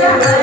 감사합니다.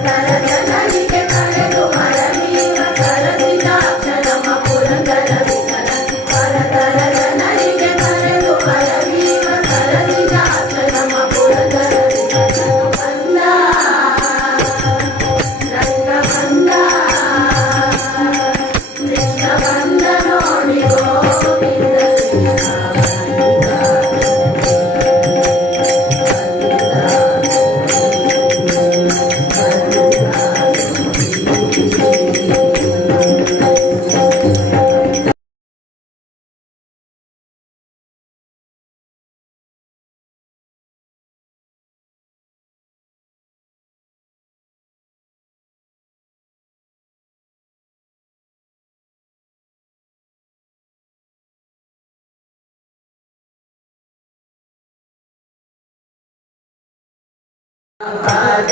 Bye. పాద